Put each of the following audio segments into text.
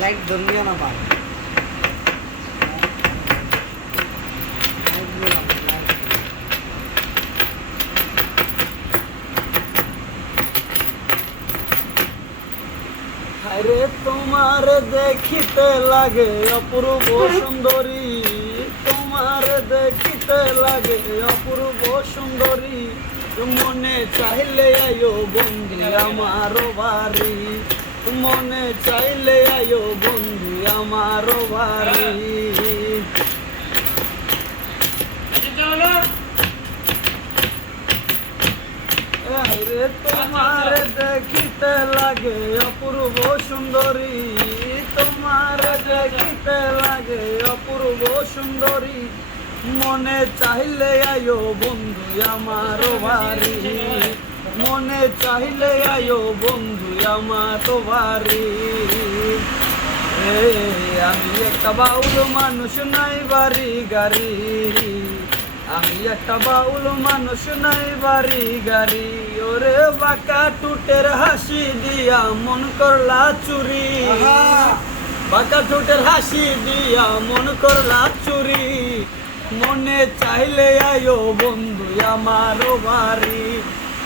Light ধরলিও না পার আরে তোমার দেখিতে লাগে অপূর্ব সুন্দরী তোমার দেখিতে লাগে অপূর্ব সুন্দরী মনে চাইলে আয়ো বন্ধু আমার বাড়ি মনে চাইলে আয়ো বন্ধু আমার বাড়ি। তোমার দেখিতে লাগে অপূর্ব সুন্দরী। তোমার দেখিতে লাগে অপূর্ব সুন্দরী। মনে চাইলে আয়ো বন্ধু আমার বাড়ি। মনে চাইলে আয়ো বন্ধু আমার এ, আমি একটা বাউল মানুষ নাই বাড়ি গাড়ি। আমি একটা বাউল মানুষ নাই বাড়ি গাড়ি। ওরে বাঁকা টুটের হাসি দিয়া মন করলা চুরি। বাঁকা টুটের হাসি দিয়া মন করলা চুরি। মনে চাইলে আয়ো বন্ধু আমার বাড়ি।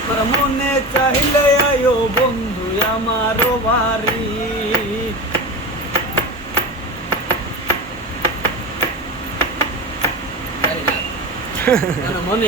তোর মনে চাইলে আয়ো বন্ধু আমার বাড়ি। মনে